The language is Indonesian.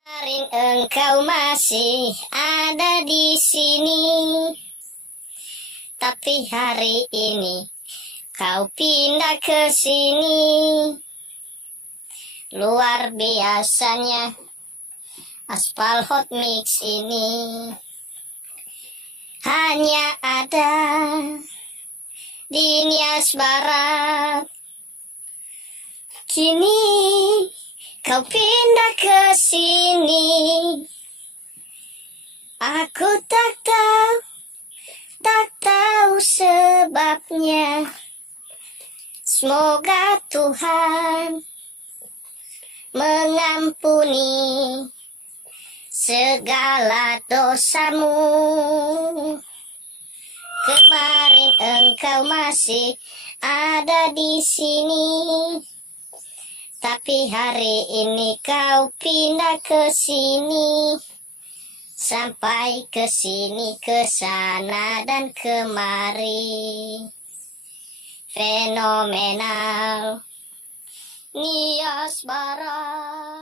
Kemarin engkau masih ada di sini, tapi hari ini kau pindah ke sini. Luar biasanya aspal hot mix ini hanya ada di Nias Barat. Kini kau pindah ke sini. Aku tak tahu sebabnya. Semoga Tuhan mengampuni segala dosamu. Kemarin engkau masih ada di sini, tapi hari ini kau pindah ke sini. Sampai ke sini, ke sana dan kemari. Fenomenal Nias Barat.